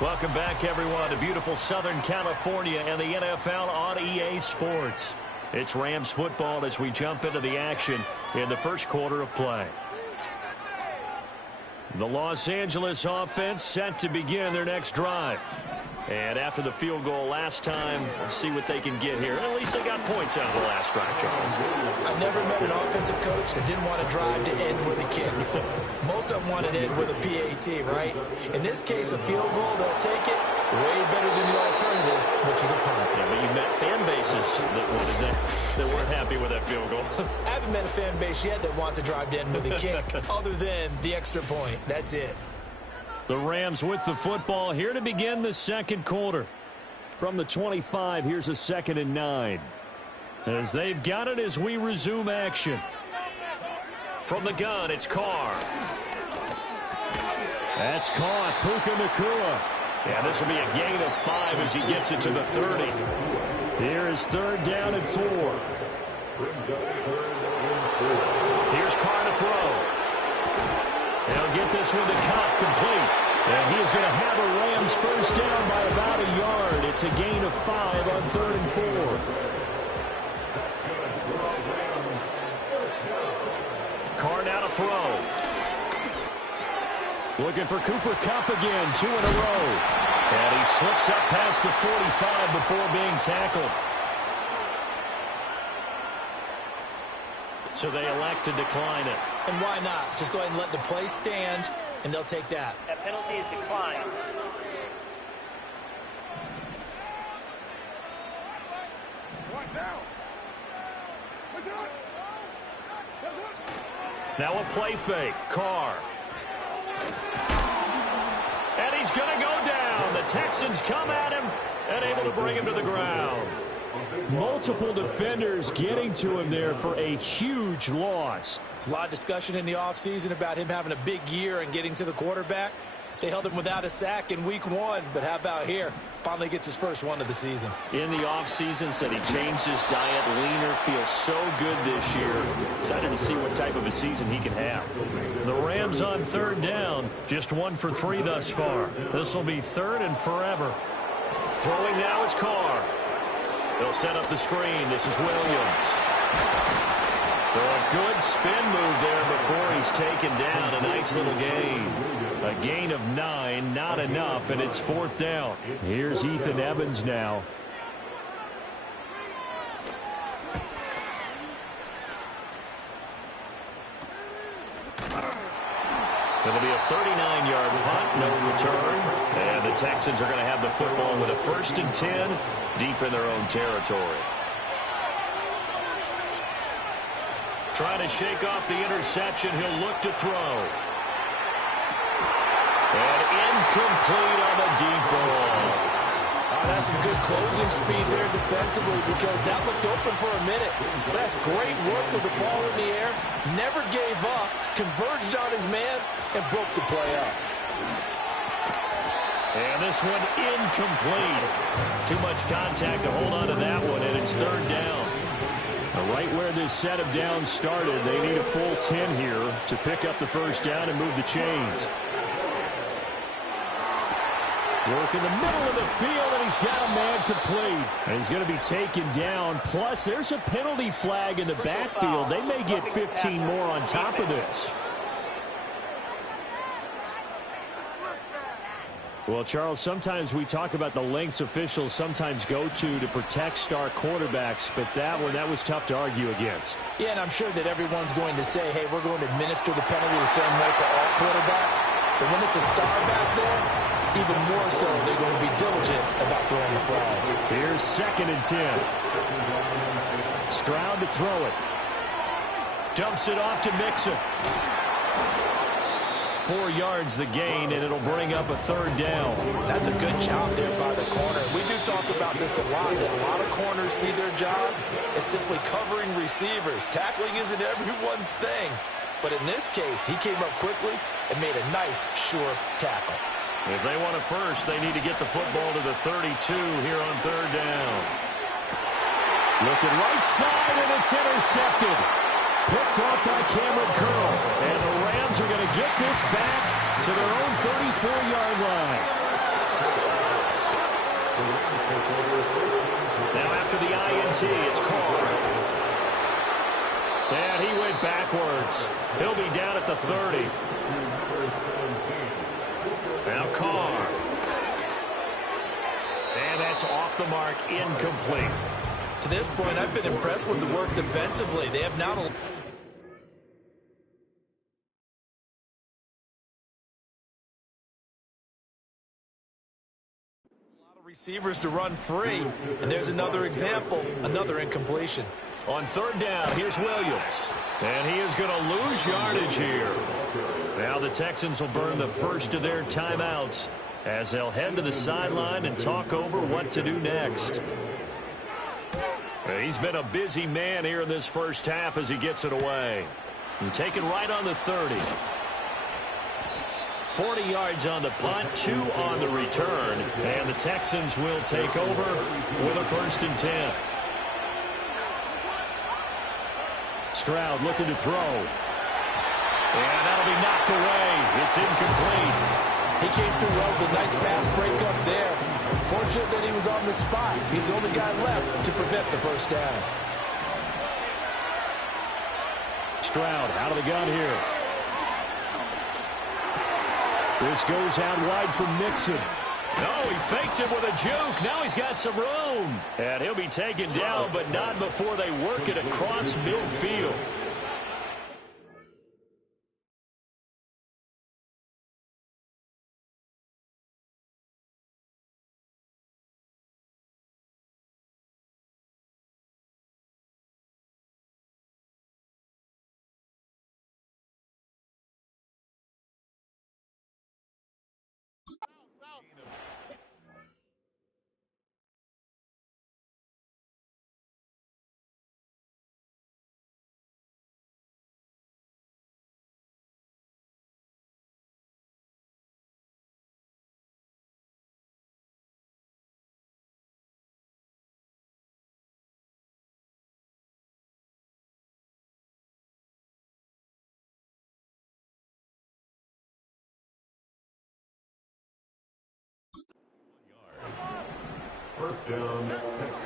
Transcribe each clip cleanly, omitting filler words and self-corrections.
Welcome back, everyone, to beautiful Southern California and the NFL on EA Sports. It's Rams football as we jump into the action in the first quarter of play. The Los Angeles offense set to begin their next drive. And after the field goal last time, we'll see what they can get here. At least they got points out of the last drive, Charles. I've never met an offensive coach that didn't want to drive to end with a kick. Most of them want to end with a PAT, right? In this case, a field goal, they'll take it way better than the alternative, which is a punt. Yeah, but you've met fan bases that weren't happy with that field goal. I haven't met a fan base yet that wants to drive to end with a kick other than the extra point. That's it. The Rams with the football here to begin the second quarter. From the 25, here's a 2nd and 9. As they've got it as we resume action. From the gun, it's Carr. That's caught. Puka Nacua. Yeah, this will be a gain of 5 as he gets it to the 30. Here is 3rd down and 4. Here's Carr to throw. They'll get this one to Cobb complete. And he is going to have a Rams first down by about a yard. It's a gain of 5 on 3rd and 4. Carr now to throw. Looking for Cooper Kupp again, 2 in a row. And he slips up past the 45 before being tackled. So they elect to decline it. And why not? Just go ahead and let the play stand, and they'll take that. That penalty is declined. Now a play fake. Carr. And he's going to go down. The Texans come at him and able to bring him to the ground. Multiple defenders getting to him there for a huge loss. There's a lot of discussion in the offseason about him having a big year and getting to the quarterback. They held him without a sack in week 1, but how about here? Finally gets his first one of the season. In the offseason, said he changed his diet, leaner, feels so good this year. Excited to see what type of a season he can have. The Rams on 3rd down, just 1 for 3 thus far. This will be 3rd and forever. Throwing now is Carr. They'll set up the screen. This is Williams. So a good spin move there before he's taken down. A nice little gain. A gain of 9, not enough, and it's 4th down. Here's Ethan Evans now. It'll be a 39-yard punt, no return. And the Texans are going to have the football with a 1st and 10 deep in their own territory. Trying to shake off the interception. He'll look to throw. And incomplete on the deep ball. That's some good closing speed there defensively because that looked open for a minute. That's great work with the ball in the air. Never gave up, converged on his man, and broke the play up. And this one incomplete. Too much contact to hold on to that one, and it's 3rd down. Right where this set of downs started, they need a full 10 here to pick up the first down and move the chains. Work in the middle of the field, and he's got a man complete. And he's going to be taken down. Plus, there's a penalty flag in the backfield. They may get 15 more on top of this. Well, Charles, sometimes we talk about the lengths officials sometimes go to protect star quarterbacks, but that was tough to argue against. Yeah, and I'm sure that everyone's going to say, hey, we're going to administer the penalty the same way for all quarterbacks. But when it's a star back there, even more so, they're going to be diligent about throwing the flag. Here's 2nd and 10. Stroud to throw it. Dumps it off to Mixon. 4 yards the gain, and it'll bring up a 3rd down. That's a good job there by the corner. We do talk about this a lot, that a lot of corners see their job as simply covering receivers. Tackling isn't everyone's thing. But in this case, he came up quickly and made a nice, sure tackle. If they want a first, they need to get the football to the 32 here on 3rd down. Looking right side, and it's intercepted. Picked off by Cameron Curl. And the Rams are going to get this back to their own 34-yard line. Now after the INT, it's Carr. And he went backwards. He'll be down at the 30. Now Carr. And that's off the mark, incomplete. To this point, I've been impressed with the work defensively. They have not... receivers to run free, and there's another example, another incompletion. On third down, here's Williams, and he is going to lose yardage here. Now the Texans will burn the first of their timeouts as they'll head to the sideline and talk over what to do next. He's been a busy man here in this first half as he gets it away. And taken right on the 30. 40 yards on the punt, 2 on the return, and the Texans will take over with a 1st and 10. Stroud looking to throw. And that'll be knocked away. It's incomplete. He came through well with a nice pass breakup there. Fortunate that he was on the spot. He's the only guy left to prevent the first down. Stroud out of the gun here. This goes out wide from Mixon. No, he faked it with a juke. Now he's got some room. And he'll be taken down, but not before they work it across midfield.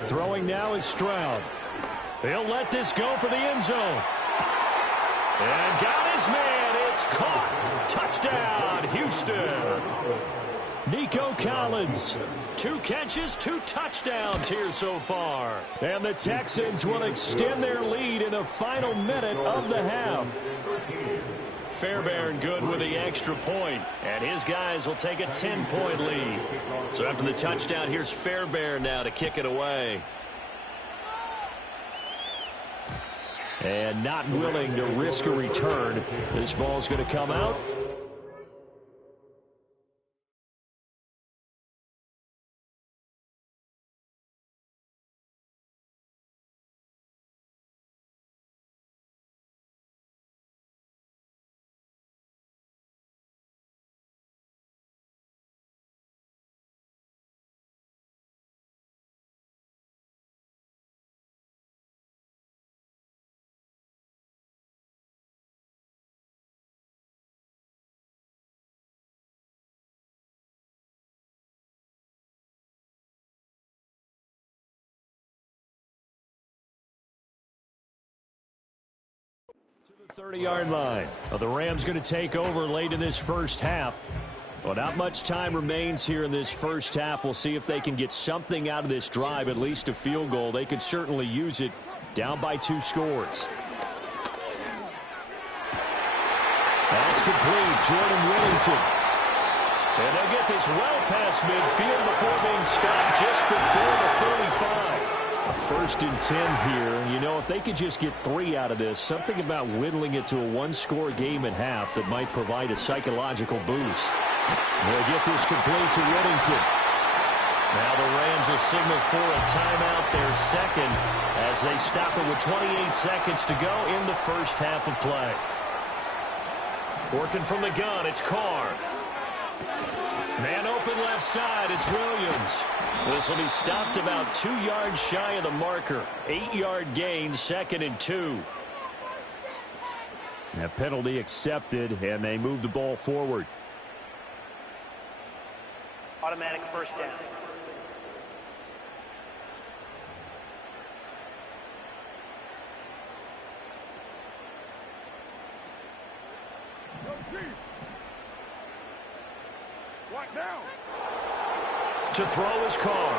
Throwing now is Stroud. He'll let this go for the end zone. And got his man. It's caught. Touchdown, Houston. Nico Collins. 2 catches, 2 touchdowns here so far. And the Texans will extend their lead in the final minute of the half. Fairbairn good with the extra point, and his guys will take a 10-point lead. So after the touchdown, here's Fairbairn now to kick it away. And not willing to risk a return. This ball's going to come out. To the 30-yard line. Well, the Rams going to take over late in this first half. Well, not much time remains here in this first half. We'll see if they can get something out of this drive, at least a field goal. They could certainly use it, down by 2 scores. That's complete. Jordan Whittington. And they'll get this well past midfield before being stopped just before the 35. A 1st and 10 here. And, you know, if they could just get 3 out of this, something about whittling it to a 1-score game at half that might provide a psychological boost. They'll get this complete to Whittington. Now the Rams will signal for a timeout, their second, as they stop it with 28 seconds to go in the first half of play. Working from the gun, it's Carr. Man open left side, it's Williams. This will be stopped about 2 yards shy of the marker. 8-yard gain, 2nd and 2. That penalty accepted, and they move the ball forward. Automatic first down. To throw his Carr.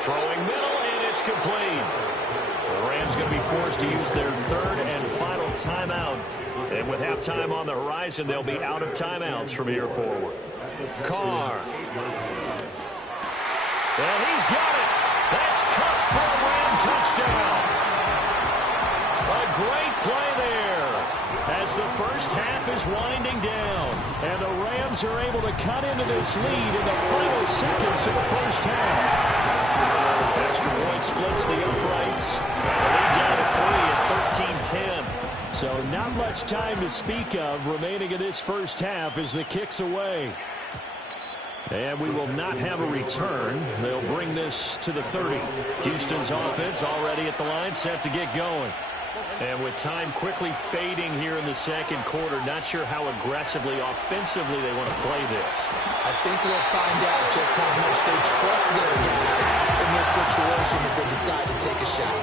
Throwing middle, and it's complete. The Rams going to be forced to use their third and final timeout. And with halftime on the horizon, they'll be out of timeouts from here forward. Carr. And he's got it. That's cut for a Ram touchdown. A great play there as the first half is winding down. And the Rams are able to cut into this lead in the final seconds of the first half. Extra point splits the uprights. And the lead down to 3 at 13-10. So not much time to speak of remaining in this first half as the kick's away. And we will not have a return. They'll bring this to the 30. Houston's offense already at the line, set to get going. And with time quickly fading here in the second quarter, not sure how aggressively, offensively they want to play this. I think we'll find out just how much they trust their guys in this situation if they decide to take a shot.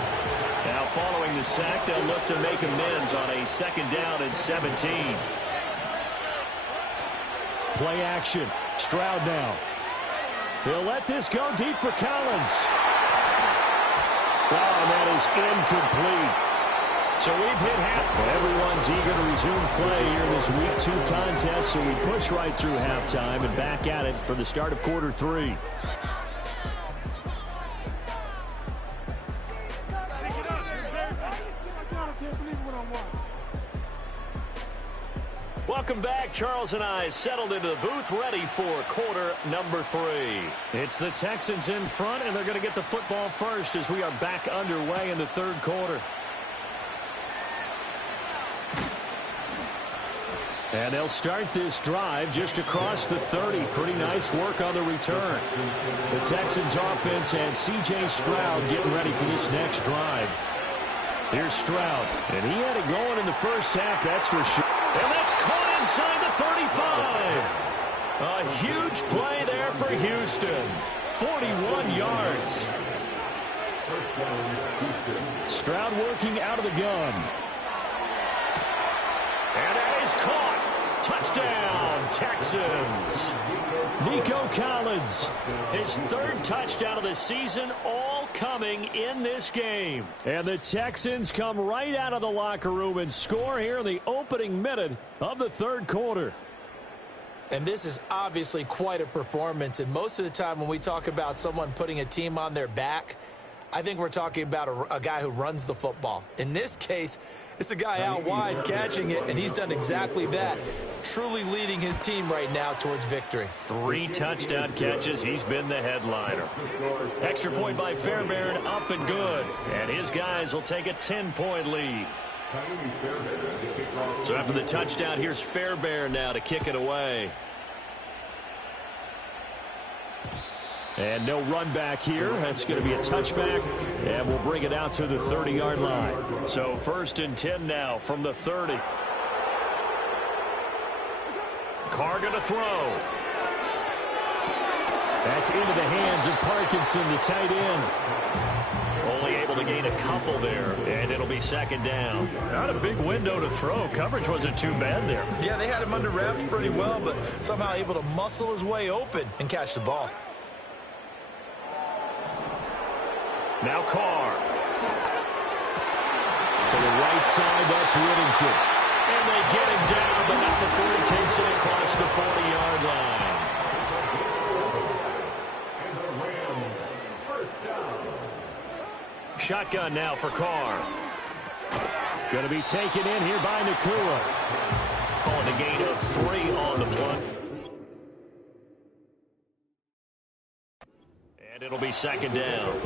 Now following the sack, they'll look to make amends on a second down and 17. Play action. Stroud now. He'll let this go deep for Collins. Oh, and that is incomplete. So we've hit half. Everyone's eager to resume play here in this Week 2 contest, so we push right through halftime and back at it for the start of quarter 3. Welcome back. Charles and I settled into the booth ready for quarter number 3. It's the Texans in front, and they're going to get the football first as we are back underway in the third quarter. And they'll start this drive just across the 30. Pretty nice work on the return. The Texans offense and C.J. Stroud getting ready for this next drive. Here's Stroud, and he had it going in the first half, that's for sure. And that's caught inside the 35. A huge play there for Houston. 41 yards. Stroud working out of the gun. And that is caught. Touchdown, Texans. Nico Collins, his third touchdown of the season, all coming in this game. And the Texans come right out of the locker room and score here in the opening minute of the third quarter. And this is obviously quite a performance. And most of the time when we talk about someone putting a team on their back, I think we're talking about a guy who runs the football. In this case, it's a guy out wide catching it, and he's done exactly that, truly leading his team right now towards victory. 3 touchdown catches. He's been the headliner. Extra point by Fairbairn, up and good. And his guys will take a 10-point lead. So after the touchdown, here's Fairbairn now to kick it away. And no run back here. That's going to be a touchback, and we'll bring it out to the 30-yard line. So 1st and 10 now from the 30. Carr going to throw. That's into the hands of Parkinson, the tight end. Only able to gain a couple there, and it'll be second down. Not a big window to throw. Coverage wasn't too bad there. Yeah, they had him under wraps pretty well, but somehow able to muscle his way open and catch the ball. Now Carr. To the right side, that's Whittington. And they get him down, but not before he takes it across the 40-yard line. Shotgun now for Carr. Going to be taken in here by Nakua. Calling a gain of 3 on the play. And it'll be second down.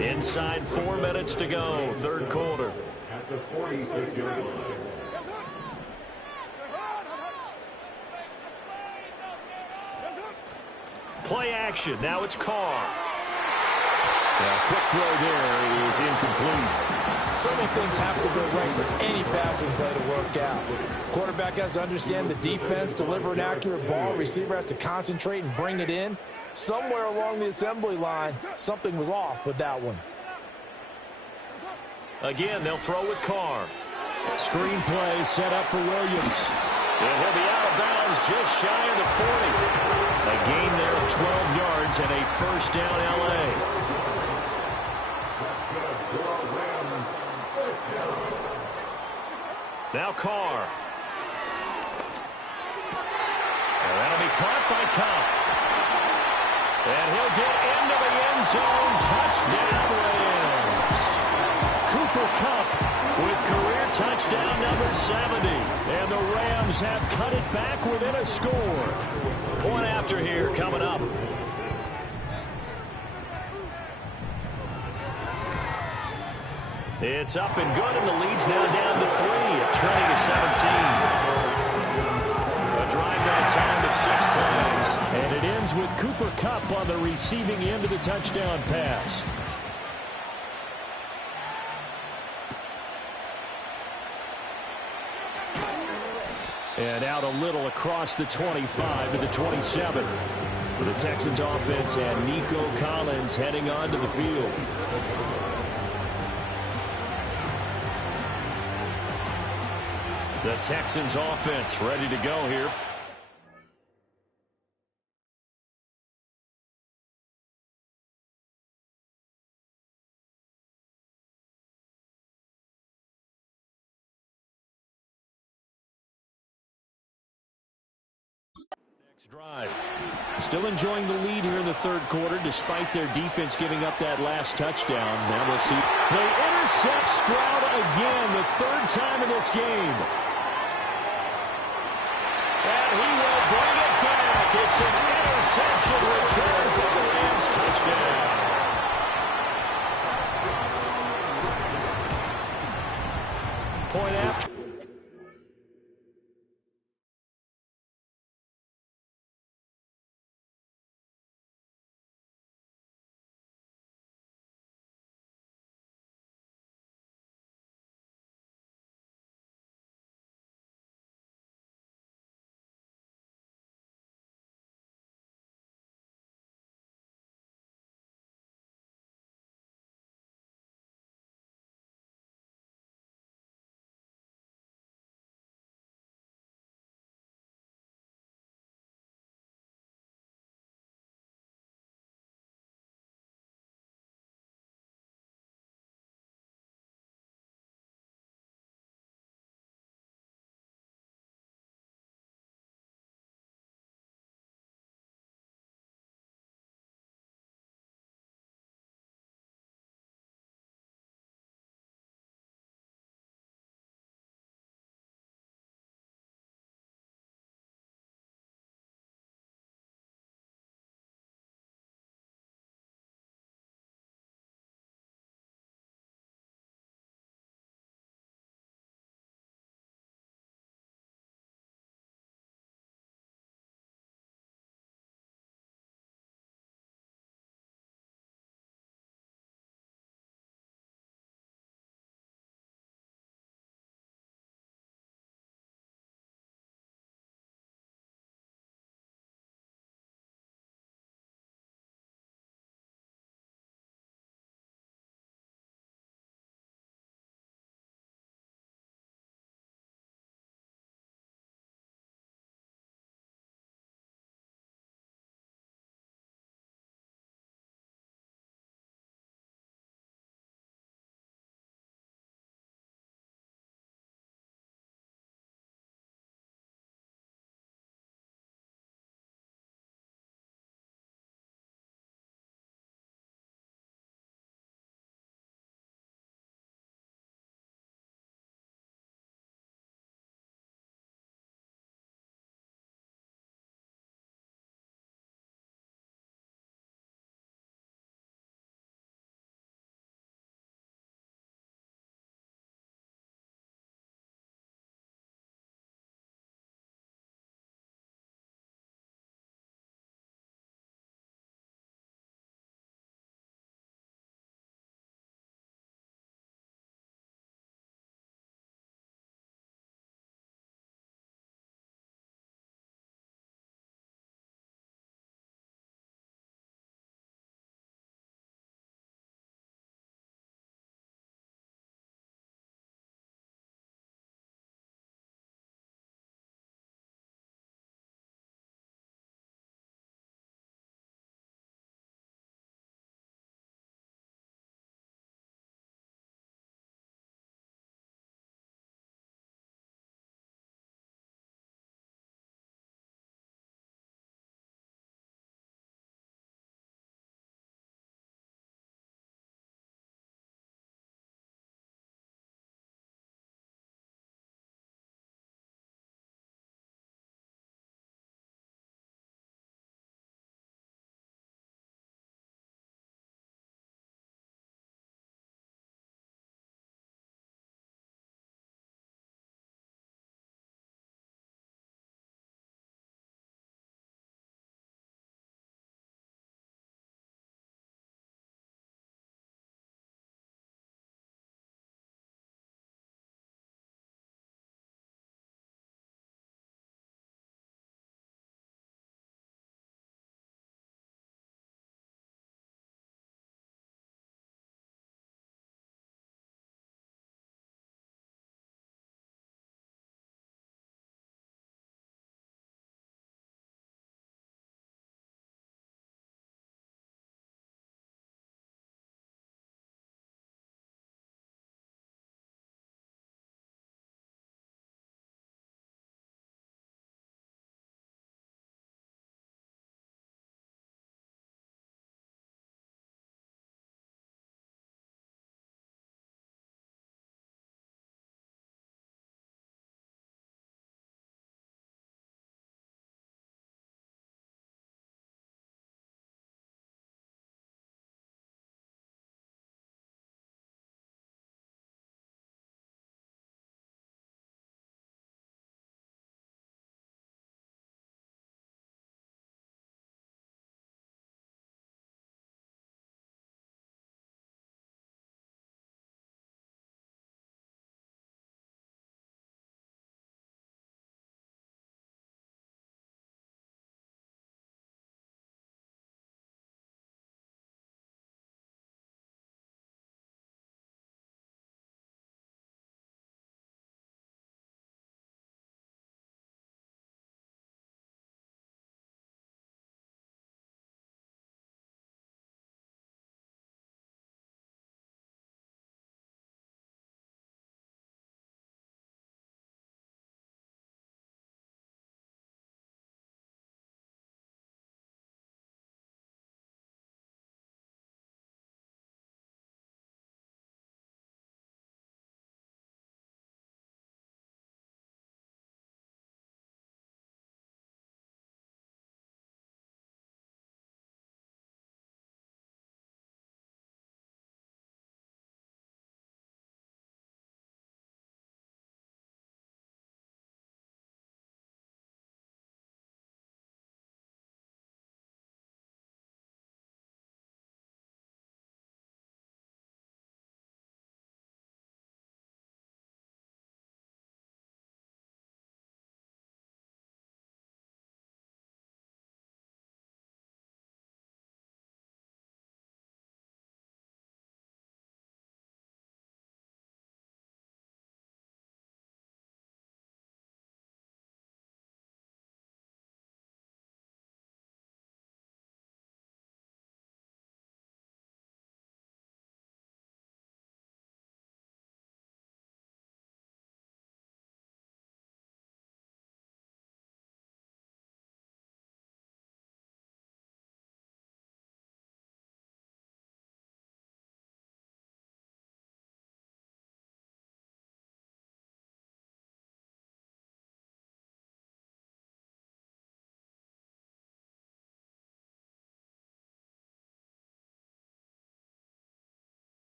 Inside 4 minutes to go, third quarter. At the 46-yard line. Play action. Now it's Carr. Yeah, quick throw there is incomplete. So many things have to go right for any passing play to work out. Quarterback has to understand the defense, deliver an accurate ball. Receiver has to concentrate and bring it in. Somewhere along the assembly line, something was off with that one. Again, they'll throw with Carr. Screen play set up for Williams. And he'll be out of bounds just shy of the 40. A gain there of 12 yards and a first down L.A. Now Carr. And that'll be caught by Cobb. And he'll get into the end zone. Touchdown, Rams. Cooper Kupp with career touchdown number 70. And the Rams have cut it back within a score. Point after here coming up. It's up and good, and the lead's now down to 3 at 20-17. A drive that time of 6 plays. And it ends with Cooper Kupp on the receiving end of the touchdown pass. And out a little across the 25 to the 27. For the Texans offense and Nico Collins heading onto the field. The Texans offense ready to go here. Next drive. Still enjoying the lead here in the third quarter despite their defense giving up that last touchdown. Now we'll see. They intercept Stroud again, the third time in this game. And he will bring it back. It's an interception return for the Rams touchdown. Point after.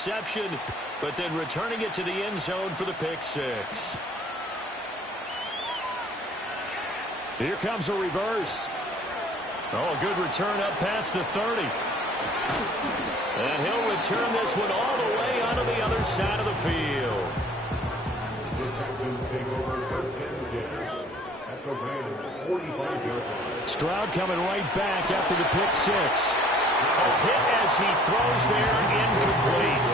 reception, but then returning it to the end zone for the pick six. Here comes a reverse. Oh, a good return up past the 30. And he'll return this one all the way onto the other side of the field. Stroud coming right back after the pick six. A hit as he throws there, incomplete.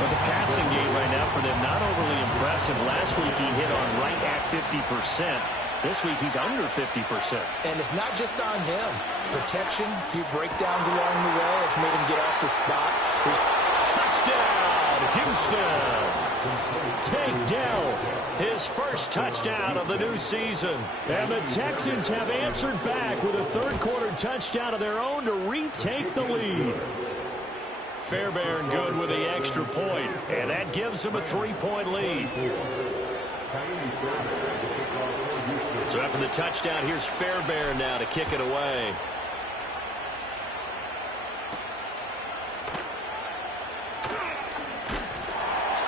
But the passing game right now for them, not overly impressive. Last week he hit on right at 50%. This week he's under 50%. And it's not just on him. Protection, a few breakdowns along the way has made him get off the spot. Touchdown, Houston. Tank Dell, his first touchdown of the new season. And the Texans have answered back with a third-quarter touchdown of their own to retake the lead. Fairbairn good with the extra point, and that gives him a 3-point lead. So after the touchdown, here's Fairbairn now to kick it away.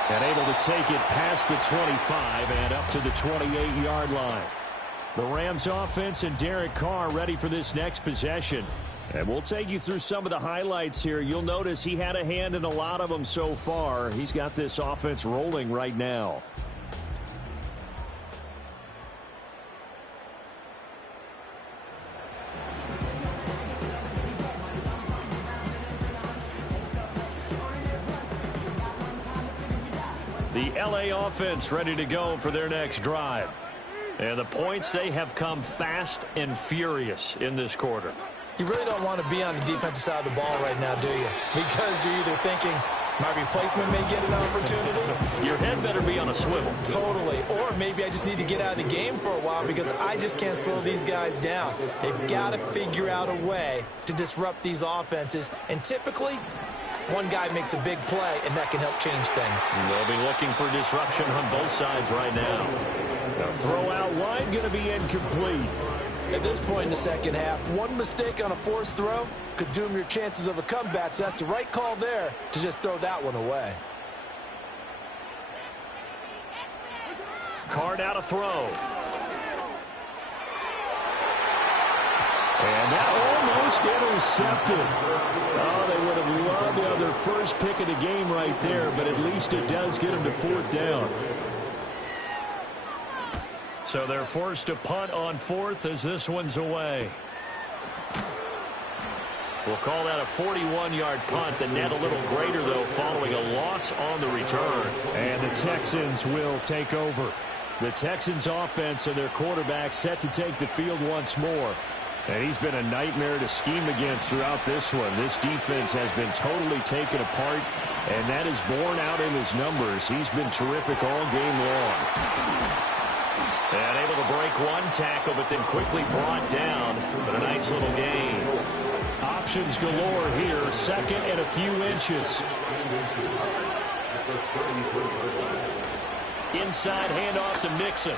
And able to take it past the 25 and up to the 28-yard line. The Rams offense and Derek Carr ready for this next possession. And we'll take you through some of the highlights here. You'll notice he had a hand in a lot of them so far. He's got this offense rolling right now. The LA offense ready to go for their next drive. And the points, they have come fast and furious in this quarter. You really don't want to be on the defensive side of the ball right now, do you? Because you're either thinking, my replacement may get an opportunity. Your head better be on a swivel. Totally. Or maybe I just need to get out of the game for a while because I just can't slow these guys down. They've got to figure out a way to disrupt these offenses. And typically, one guy makes a big play, and that can help change things. They'll be looking for disruption on both sides right now. The throw out line going to be incomplete. At this point in the second half, one mistake on a forced throw could doom your chances of a comeback, so that's the right call there to just throw that one away. Carr out to throw. And that almost intercepted. Oh, they would have loved to have their first pick of the game right there, but at least it does get them to fourth down. So they're forced to punt on fourth as this one's away. We'll call that a 41-yard punt. The net a little greater, though, following a loss on the return. And the Texans will take over. The Texans offense and their quarterback set to take the field once more. And he's been a nightmare to scheme against throughout this one. This defense has been totally taken apart, and that is borne out in his numbers. He's been terrific all game long. And able to break one tackle, but then quickly brought down. But a nice little gain. Options galore here. Second and a few inches. Inside handoff to Mixon.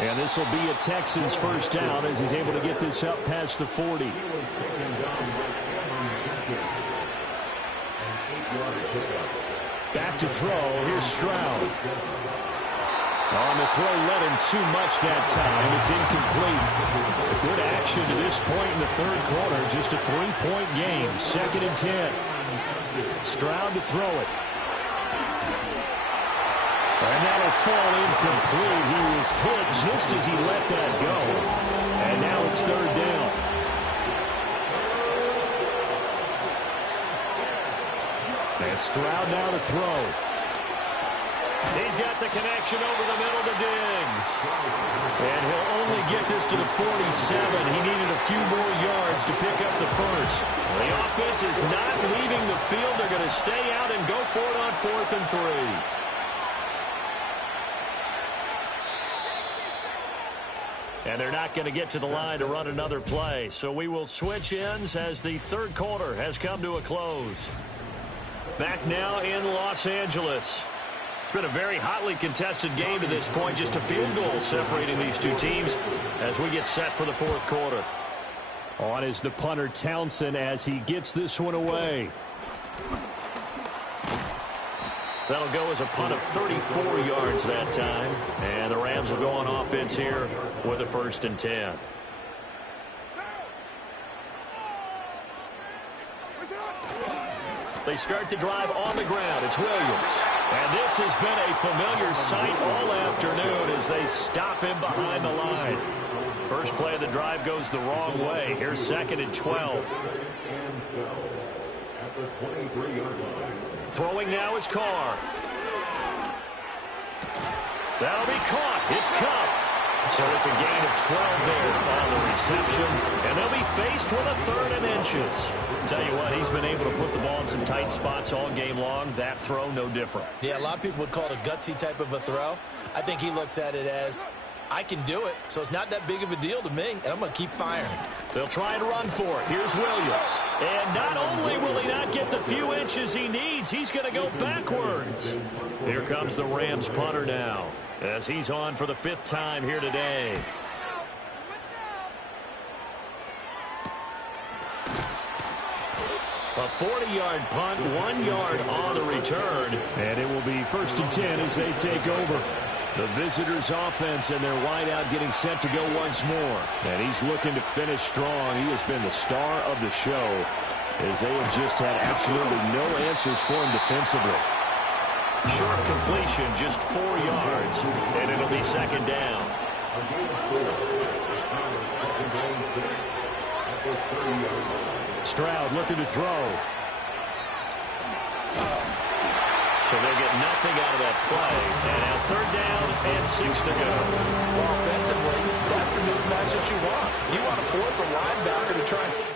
And this will be a Texans first down as he's able to get this up past the 40. Back to throw. Here's Stroud. On the throw, led him too much that time. It's incomplete. Good action to this point in the third quarter. Just a 3-point game. 2nd and 10. Stroud to throw it. And that'll fall incomplete. He was hit just as he let that go. And now it's third down. And Stroud now to throw. He's got the connection over the middle to Diggs. And he'll only get this to the 47. He needed a few more yards to pick up the first. The offense is not leaving the field. They're going to stay out and go for it on 4th and 3. And they're not going to get to the line to run another play. So we will switch ends as the third quarter has come to a close. Back now in Los Angeles. It's been a very hotly contested game to this point. Just a field goal separating these two teams as we get set for the fourth quarter. On is the punter Townsend as he gets this one away. That'll go as a punt of 34 yards that time. And the Rams will go on offense here with a 1st and 10. They start the drive on the ground. It's Williams. And this has been a familiar sight all afternoon as they stop him behind the line. First play of the drive goes the wrong way. Here's 2nd and 12. Throwing now is Carr. That'll be caught. It's Cup. So it's a gain of 12 there on the reception. And they'll be faced with a 3rd and inches. Tell you what, he's been able to put the ball in some tight spots all game long. That throw, no different. Yeah, a lot of people would call it a gutsy type of a throw. I think he looks at it as, I can do it, so it's not that big of a deal to me, and I'm going to keep firing. They'll try and run for it. Here's Williams. And not only will he not get the few inches he needs, he's going to go backwards. Here comes the Rams punter now, as he's on for the 5th time here today. A 40-yard punt, 1 yard on the return. And it will be 1st and 10 as they take over. The visitors' offense and their wideout getting set to go once more. And he's looking to finish strong. He has been the star of the show as they have just had absolutely no answers for him defensively. Short completion, just 4 yards, and it'll be 2nd down. Stroud looking to throw. So they get nothing out of that play. And now 3rd down and 6 to go. Well, offensively, that's the mismatch that you want. You want to force a linebacker to try and